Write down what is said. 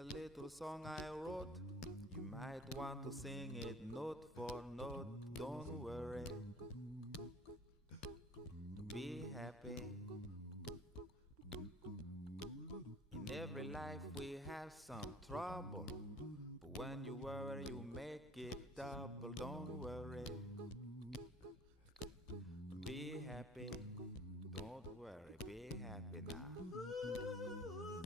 a little song I wrote. You might want to sing it note for note. Don't worry, be happy. In every life we have some trouble, but when you worry you make it double. Don't worry, be happy. Don't worry, be happy now.